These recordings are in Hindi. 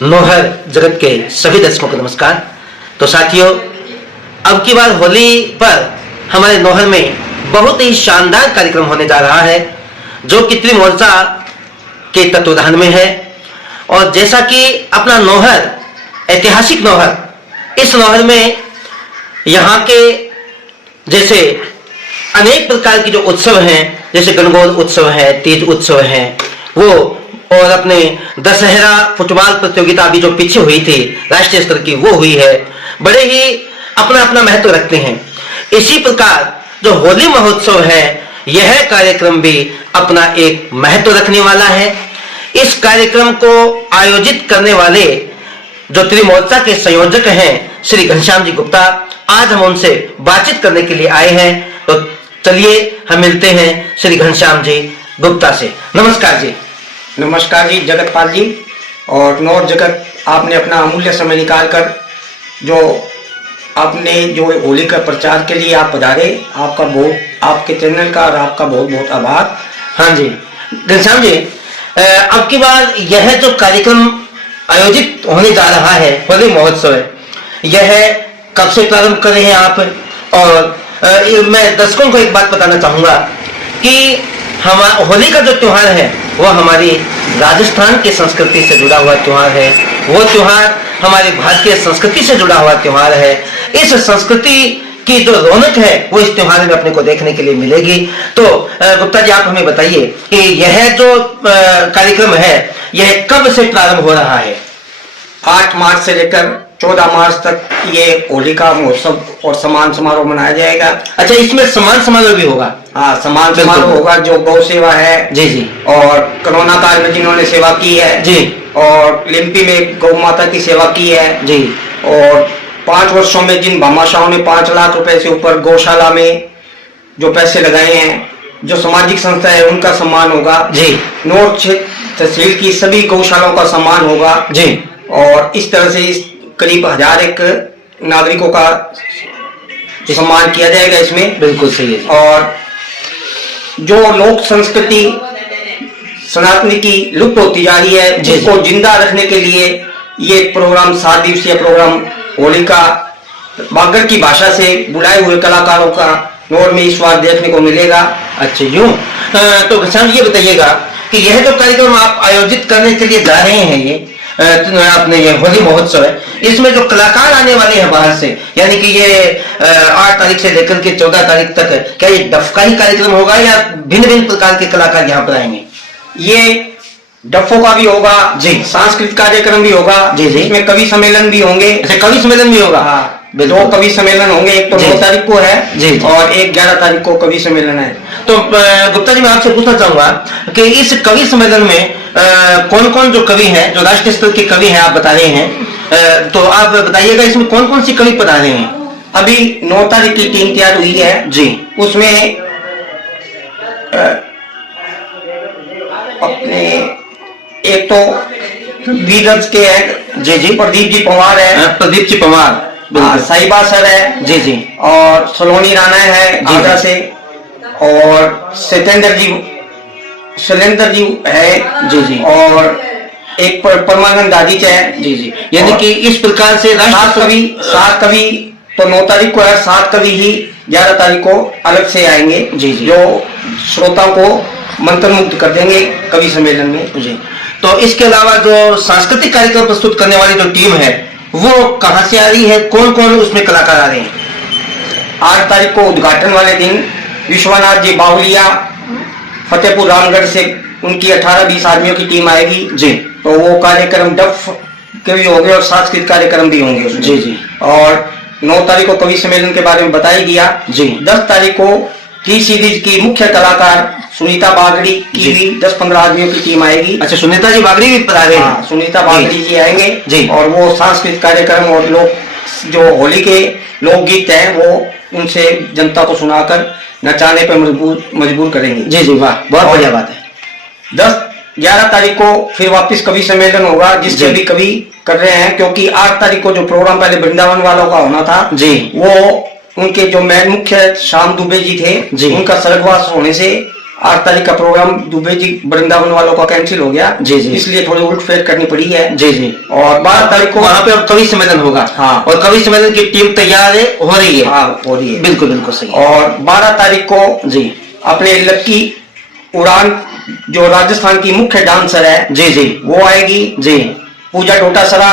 नौहर जगत के सभी दर्शकों को नमस्कार। तो साथियों, अब की बार होली पर हमारे नौहर में बहुत ही शानदार कार्यक्रम होने जा रहा है, जो कि त्रिमोर्चा के तत्वाधान में है। और जैसा कि अपना नौहर ऐतिहासिक नौहर, इस नौहर में यहाँ के जैसे अनेक प्रकार के जो उत्सव हैं, जैसे गणगौर उत्सव है, तीज उत्सव है, वो और अपने दशहरा फुटबॉल प्रतियोगिता अभी जो पीछे हुई थी राष्ट्रीय स्तर की, वो हुई है, बड़े ही अपना अपना महत्व रखते हैं। इसी प्रकार जो होली महोत्सव है, यह कार्यक्रम भी अपना एक महत्व रखने वाला है। इस कार्यक्रम को आयोजित करने वाले जो त्रिमोर्चा के संयोजक हैं श्री घनश्याम जी गुप्ता, आज हम उनसे बातचीत करने के लिए आए हैं। तो चलिए हम मिलते हैं श्री घनश्याम जी गुप्ता से। नमस्कार जी। नमस्कार जी जगतपाल जी और नौर जगत, आपने अपना अमूल्य समय निकालकर जो आपने जो होली का प्रचार के लिए आप पधारे, आपका बहुत, आपके चैनल का और आपका बहुत बहुत आभार। हाँ जी घनश्याम जी, अब की बार यह जो कार्यक्रम आयोजित होने जा रहा है, होली महोत्सव है, यह कब से प्रारंभ कर रहे हैं आप? और मैं दर्शकों को एक बात बताना चाहूंगा कि हम होली का जो त्योहार है वो हमारी राजस्थान की संस्कृति से जुड़ा हुआ त्योहार है। वो त्योहार हमारी भारतीय संस्कृति से जुड़ा हुआ त्योहार है। इस संस्कृति की जो रौनक है वो इस त्योहार में अपने को देखने के लिए मिलेगी। तो गुप्ता जी, आप हमें बताइए कि यह जो कार्यक्रम है, यह कब से प्रारंभ हो रहा है? 8 मार्च से लेकर 14 मार्च तक ये होली का महोत्सव और सम्मान समारोह मनाया जाएगा। अच्छा, इसमें सम्मान समारोह भी होगा? हाँ, सम्मान समारोह होगा। जो गौ सेवा है जी जी, और कोरोना काल में जिन्होंने सेवा की है जी, और लिम्पी में गौ माता की सेवा की है जी, और 5 वर्षों में जिन भामाशाहों ने 5 लाख रुपए से ऊपर गौशाला में जो पैसे लगाए हैं, जो सामाजिक संस्था है, उनका सम्मान होगा जी। नौर तहसील की सभी गौशालाओं का सम्मान होगा जी। और इस तरह से इस करीब 1001 नागरिकों का सम्मान किया जाएगा इसमें। बिल्कुल सही है। और जो लोक संस्कृति सनातनी की लुप्त होती जा रही है, जिसको जिंदा रखने के लिए ये प्रोग्राम 7 दिवसीय प्रोग्राम होली का बागड़ की भाषा से बुलाए हुए कलाकारों का नौर में इस बार देखने को मिलेगा। अच्छा, यूं तो घनश्याम ये बताइएगा कि यह जो कार्यक्रम आप आयोजित करने के लिए जा रहे हैं, ये आपने ये होली महोत्सव है, इसमें जो कलाकार आने वाले हैं बाहर से, यानी कि ये 8 तारीख से लेकर के 14 तारीख तक, क्या ये डफ का ही कार्यक्रम होगा या भिन्न भिन्न प्रकार के कलाकार यहाँ पर आएंगे? ये डफों का भी होगा जी, सांस्कृतिक कार्यक्रम भी होगा जी जी, इसमें कवि सम्मेलन भी होंगे। अच्छा, कवि सम्मेलन भी होगा? हाँ, 2 कवि सम्मेलन होंगे, एक तो 9 तारीख को है जी, और एक 11 तारीख को कवि सम्मेलन है। तो गुप्ता जी, मैं आपसे पूछना चाहूंगा कि इस कवि सम्मेलन में कौन कौन जो कवि हैं, जो राष्ट्रीय स्तर के कवि हैं आप बता रहे हैं, तो आप बताइएगा इसमें कौन कौन सी कवि पढ़ा रहे हैं? अभी 9 तारीख की टीम तैयार हुई है जी, उसमें अपने एक तो वीरज के हैं जी जी, प्रदीप जी पंवार है, प्रदीप जी पंवार, साहिबा सर है जी जी, और सलोनी राणा है आगरा से, और शैलेंद्र जी है जी जी, और एक परमानंद दादी है जी जी। यानी कि इस प्रकार से 7 कवि तो 9 तारीख को है, 7 कवि ही 11 तारीख को अलग से आएंगे जी जी, जो श्रोताओं को मंत्रमुग्ध कर देंगे कवि सम्मेलन में जी। तो इसके अलावा जो सांस्कृतिक कार्यक्रम प्रस्तुत करने वाली जो टीम है, वो कहाँ से आ रही है? कौन कौन उसमें कलाकार आ रहे हैं? 8 तारीख को उद्घाटन वाले दिन विश्वनाथ जी बाहुलिया फतेहपुर रामगढ़ से उनकी 18-20 आदमियों की टीम आएगी जी। तो वो कार्यक्रम डफ के भी होंगे और सांस्कृतिक कार्यक्रम भी होंगे उसमें। जी जी। और 9 तारीख को कवि सम्मेलन के बारे में बता ही दिया जी। 10 तारीख को टी सीरीज की मुख्य कलाकार सुनीता बागड़ी की भी 10-15 आदमियों की टीम आएगी। अच्छा, सुनीता जी बागड़ी भी पढ़ा रहे हैं? हाँ, सुनीता बागड़ी जी आएंगे जी। और वो सांस्कृतिक कार्यक्रम और लोग जो होली के लोकगीत हैं वो उनसे जनता को सुनाकर नचाने पर मजबूर करेंगे। जी जी, वाह, बहुत बढ़िया बात है। 11 तारीख को फिर वापस कवि सम्मेलन होगा, जिसके भी कवि कर रहे हैं, क्योंकि 8 तारीख को जो प्रोग्राम पहले वृंदावन वालों का होना था जी, वो उनके जो मुख्य श्याम दुबे जी थे जी, उनका स्वर्गवास होने से 8 तारीख का प्रोग्राम दुबे जी वृंदावन वालों का कैंसिल हो गया, जी जी, इसलिए थोड़ी उलटफेर करनी पड़ी है। जी जी। और 12 तारीख को वहाँ पे अब कवि सम्मेलन होगा। हाँ, और कवि सम्मेलन की टीम तैयार है, हो रही है। हाँ, हो रही है, बिल्कुल बिल्कुल सही। और 12 तारीख को जी अपने लक्की उड़ान जो राजस्थान की मुख्य डांसर है, जी जी, वो आएगी जी। पूजा डोटासरा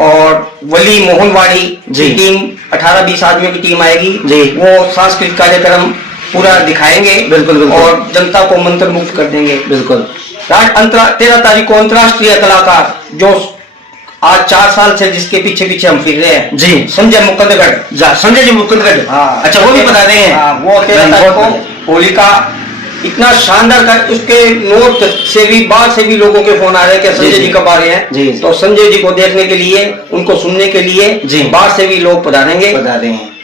और वली मोहनवाड़ी जी, टीम 18-20 आदमियों की टीम आएगी जी। वो सांस्कृतिक कार्यक्रम पूरा दिखाएंगे, बिल्कुल बिल्कुल, और जनता को मंत्र मुक्त कर देंगे। बिल्कुल। 13 तारीख को अंतर्राष्ट्रीय कलाकार जो आज 4 साल से जिसके पीछे पीछे हम फिर रहे हैं, जी, संजय मुकुंदगढ़। संजय जी मुकुंदगढ़, हाँ, अच्छा, वो भी बता रहे हैं। हाँ, वो 13 तारीख को होलिका इतना शानदार कर, उसके नॉर्थ से भी बाहर से भी लोगों के फोन आ रहे हैं कि संजय जी कब आ रहे हैं। जी, तो संजय जी को देखने के लिए, उनको सुनने के लिए बाहर से भी लोग पधारेंगे।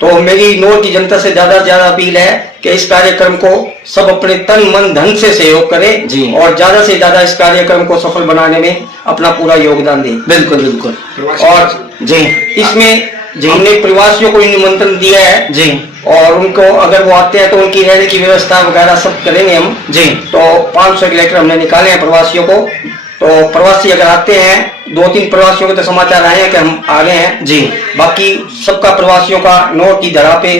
तो मेरी नॉर्थ की जनता से ज्यादा अपील है कि इस कार्यक्रम को सब अपने तन मन धन से सहयोग करें और ज्यादा से ज्यादा इस कार्यक्रम को सफल बनाने में अपना पूरा योगदान दें। बिल्कुल बिल्कुल। और जी, इसमें हमने प्रवासियों को निमंत्रण दिया है जी, और उनको अगर वो आते हैं तो उनकी रहने की व्यवस्था वगैरह सब करेंगे हम जी। तो 500 के लेटर हमने निकाले हैं प्रवासियों को। तो प्रवासी अगर आते हैं, 2-3 प्रवासियों के तो समाचार आए हैं कि हम आ रहे हैं जी। बाकी सबका प्रवासियों का नोहर की धरा पे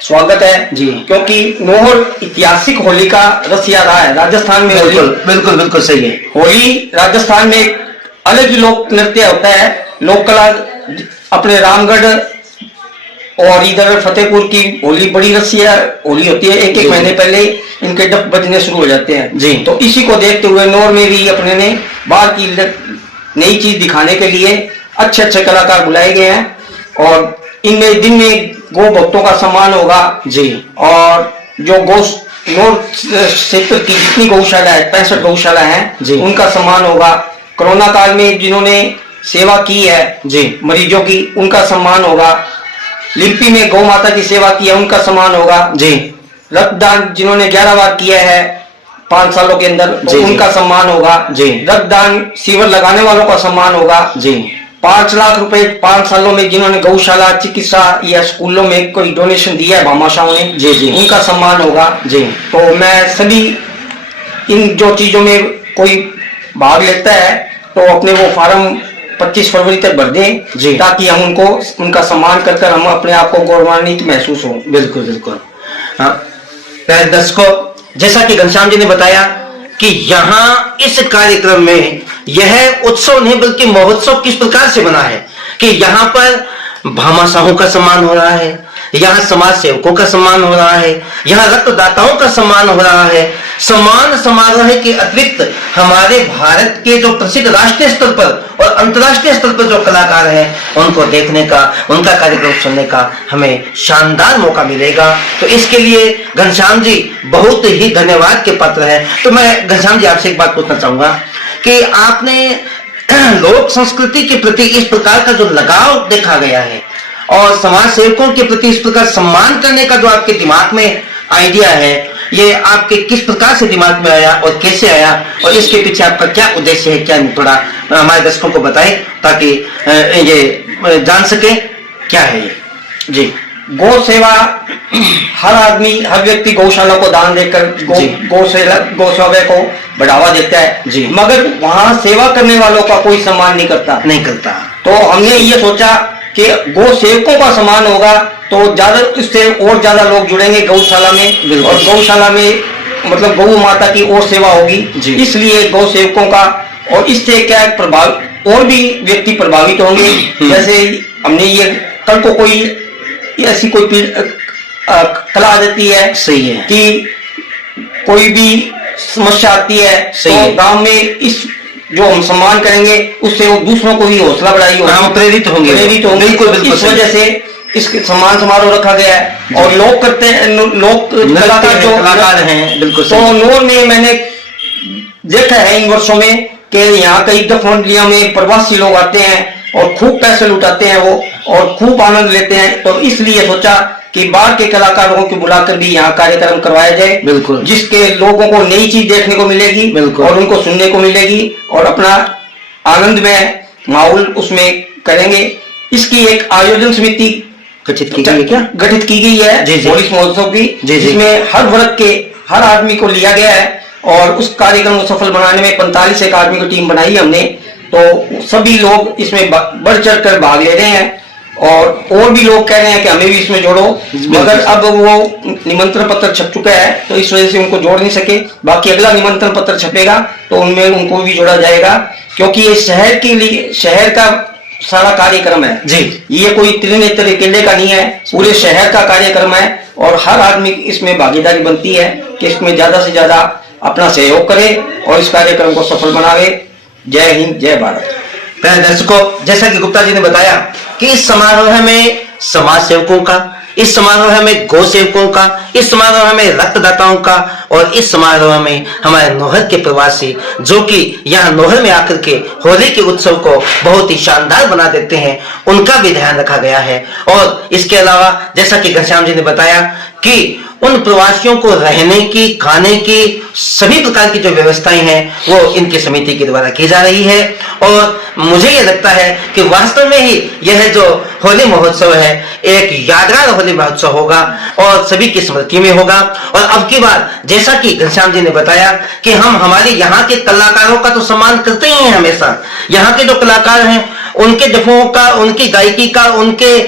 स्वागत है जी, क्योंकि नोहर ऐतिहासिक होली का रसिया रहा है राजस्थान में। बिल्कुल बिल्कुल बिल्कुल सही है। होली राजस्थान में अलग ही लोक नृत्य होता है, लोक कला। अपने रामगढ़ और इधर फतेहपुर की होली बड़ी रसिया होली होती है, एक महीने पहले इनके डफ बजने शुरू हो जाते हैं जी। तो इसी को देखते हुए नोर में भी अपने ने बाहर की नई चीज दिखाने के लिए अच्छे अच्छे कलाकार बुलाए गए हैं, और इनमें दिन में गौ भक्तों का सम्मान होगा जी। और जो नोर क्षेत्र की जितनी गौशाला है, 65 गौशाला है जी, उनका सम्मान होगा। कोरोना काल में जिन्होंने सेवा की है जी मरीजों की, उनका सम्मान होगा। लिम्पी में गौ माता की सेवा की है, उनका सम्मान होगा जी। रक्तदान जिन्होंने 11 बार किया है 5 सालों के अंदर, तो उनका सम्मान होगा जी। रक्तदान शिविर लगाने वालों का सम्मान होगा जी। 5 लाख रुपए 5 सालों में जिन्होंने गौशाला, चिकित्सा या स्कूलों में कोई डोनेशन दिया है भामाशाहों ने जी जी, उनका सम्मान होगा जी। तो मैं सभी इन जो चीजों में कोई भाग लेता है तो अपने वो फार्म 25 फरवरी तक भर दें जी, ताकि हम उनका सम्मान कर हम अपने आप को गौरवान्वित महसूस हो। बिल्कुल बिल्कुल। हाँ, दर्शकों, जैसा कि घनश्याम जी ने बताया कि यहाँ इस कार्यक्रम में यह उत्सव नहीं बल्कि महोत्सव किस प्रकार से बना है कि यहाँ पर भामाशाहों का सम्मान हो रहा है, यहाँ समाज सेवकों का सम्मान हो रहा है, यहाँ रक्तदाताओं का सम्मान हो रहा है। सम्मान समारोह के अतिरिक्त हमारे भारत के जो प्रसिद्ध राष्ट्रीय स्तर पर और अंतर्राष्ट्रीय स्तर पर जो कलाकार हैं उनको देखने का, उनका कार्यक्रम सुनने का हमें शानदार मौका मिलेगा। तो इसके लिए घनश्याम जी बहुत ही धन्यवाद के पात्र हैं। तो मैं घनश्याम जी आपसे एक बात पूछना चाहूंगा कि आपने लोक संस्कृति के प्रति इस प्रकार का जो लगाव देखा गया है और समाज सेवकों के प्रति इस प्रकार सम्मान करने का जो आपके दिमाग में आइडिया है, ये आपके किस प्रकार से दिमाग में आया और कैसे आया, और इसके पीछे आपका क्या उद्देश्य है, क्या थोड़ा हमारे दर्शकों को बताएं ताकि ये जान सके क्या है ये जी। गौ सेवा हर आदमी, हर व्यक्ति गौशाला को दान देकर गौसेवा को बढ़ावा देता है जी, मगर वहाँ सेवा करने वालों का कोई सम्मान नहीं करता। तो हमने ये सोचा कि गौ सेवकों का सम्मान होगा तो ज्यादा, इससे और ज्यादा लोग जुड़ेंगे गौशाला में, और गौशाला में मतलब गौ माता की और सेवा होगी, इसलिए गौ सेवकों का, और इससे क्या प्रभाव और भी व्यक्ति प्रभावित होंगे। जैसे हमने ये कल को कोई ऐसी कोई कला आ जाती है, सही है, कि कोई भी समस्या आती है तो गांव में इस जो हम सम्मान करेंगे उससे वो दूसरों को भी हौसला बढ़ाई होगी, प्रेरित होंगे। बिल्कुल, इस वजह से इसके सम्मान समारोह रखा गया है। और लोग करते हैं, लोग कलाकार जो कलाकार हैं, बिल्कुल। तो नोर में मैंने देखा है इन वर्षों में कि यहाँ कई दफनलिया में प्रवासी लोग आते हैं और खूब पैसे लुटाते हैं वो, और खूब आनंद लेते हैं। तो इसलिए सोचा कि बाहर के कलाकारों को बुलाकर भी यहाँ कार्यक्रम करवाया जाए, बिल्कुल, जिसके लोगों को नई चीज देखने को मिलेगी, बिल्कुल, और उनको सुनने को मिलेगी, और अपना आनंद में माहौल उसमें करेंगे। इसकी एक आयोजन समिति गठित की गई है होली महोत्सव की, जिसमें हर वर्ग के, हर आदमी को लिया गया है और उस कार्यक्रम को सफल बनाने में 45 एक आदमी की टीम बनाई हमने। तो सभी लोग इसमें बढ़ चढ़ कर भाग ले रहे हैं और भी लोग कह रहे हैं कि हमें भी इसमें जोड़ो, मगर अब वो निमंत्रण पत्र छप चुका है तो इस वजह से उनको जोड़ नहीं सके। बाकी अगला निमंत्रण पत्र छपेगा तो उनमें उनको भी जोड़ा जाएगा, क्योंकि ये शहर के लिए, शहर का सारा कार्यक्रम है जी। ये कोई त्रिनेत्र अकेले का नहीं है, पूरे शहर का कार्यक्रम है और हर आदमी इसमें भागीदारी बनती है कि इसमें ज्यादा से ज्यादा अपना सहयोग करे और इस कार्यक्रम को सफल बनावे। जय हिंद, जय भारत। प्यारे दर्शकों, जैसा कि गुप्ता जी ने बताया कि इस समारोह में समाज सेवकों का, इस समारोह में गौ सेवकों का, इस समारोह में रक्तदाताओं का और इस समारोह में हमारे नौहर के प्रवासी जो कि यहाँ नौहर में आकर के होली के उत्सव को बहुत ही शानदार बना देते हैं, उनका भी ध्यान रखा गया है। और इसके अलावा जैसा कि घनश्याम जी ने बताया कि उन प्रवासियों को रहने की, खाने की, सभी प्रकार की जो व्यवस्थाएं हैं वो इनकी समिति के द्वारा की जा रही है। और मुझे ये लगता है कि वास्तव में ही यह जो होली महोत्सव है एक यादगार होली महोत्सव होगा और सभी की स्मृति में होगा। और अब की बार जैसा कि घनश्याम जी ने बताया कि हम हमारे यहाँ के कलाकारों का तो सम्मान करते ही हैं हमेशा। यहाँ के जो कलाकार हैं उनके दफों का, उनकी गायकी का, उनके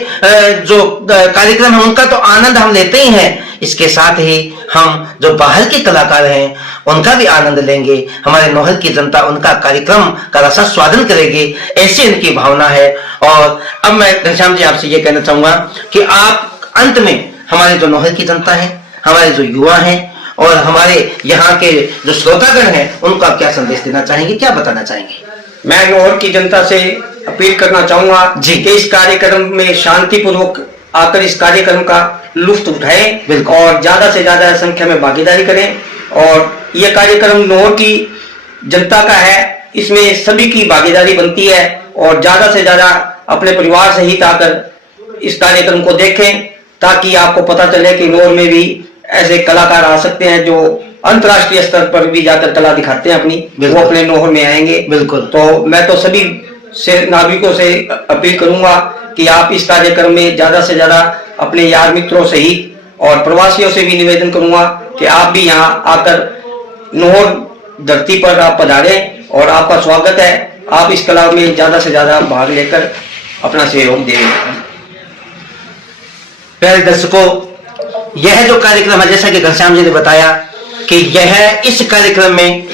जो कार्यक्रम है उनका तो आनंद हम लेते ही हैं। इसके साथ ही हम जो बाहर के कलाकार हैं उनका भी आनंद लेंगे। हमारे नौहर की जनता उनका कार्यक्रम का रसास्वादन करेगी, ऐसी इनकी भावना है। और अब मैं घनश्याम जी आपसे ये कहना चाहूंगा कि आप अंत में हमारे जो नौहर की जनता है, हमारे जो युवा हैं और हमारे यहाँ के जो श्रोतागण हैं उनको आप क्या संदेश देना चाहेंगे, क्या बताना चाहेंगे? मैं नौहर की जनता से अपील करना चाहूंगा जी कि इस कार्यक्रम में शांतिपूर्वक आकर इस कार्यक्रम का लुत्फ उठाएं और ज्यादा से ज्यादा संख्या में भागीदारी करें। और यह कार्यक्रम नौहर की जनता का है, इसमें सभी की भागीदारी बनती है और ज्यादा से ज्यादा अपने परिवार सहित आकर इस कार्यक्रम को देखें, ताकि आपको पता चले कि नौहर में भी ऐसे कलाकार आ सकते हैं जो अंतर्राष्ट्रीय स्तर पर भी जाकर कला दिखाते हैं अपनी, वो अपने नौहर में आएंगे। बिल्कुल। तो मैं तो सभी से नागरिकों से अपील करूंगा कि आप इस कार्यक्रम में ज्यादा से ज्यादा अपने यार मित्रों सहित और प्रवासियों से भी निवेदन करूंगा कि आप भी यहाँ आकर नौहर धरती पर आप पधारें और आपका स्वागत है। आप इस कला में ज्यादा से ज्यादा भाग लेकर अपना सहयोग दें। प्यारे दर्शकों, यह जो कार्यक्रम है जैसा कि घनश्याम जी ने बताया कि यह इस कार्यक्रम में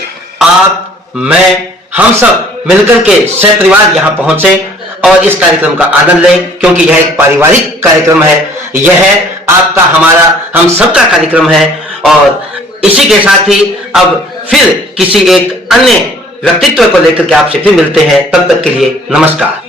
आप, मैं, हम सब मिलकर के सपरिवार यहाँ पहुंचे और इस कार्यक्रम का आनंद लें, क्योंकि यह एक पारिवारिक कार्यक्रम है। यह आपका, हमारा, हम सबका कार्यक्रम है। और इसी के साथ ही अब फिर किसी एक अन्य व्यक्तित्व को लेकर के आपसे फिर मिलते हैं। तब तक के लिए नमस्कार।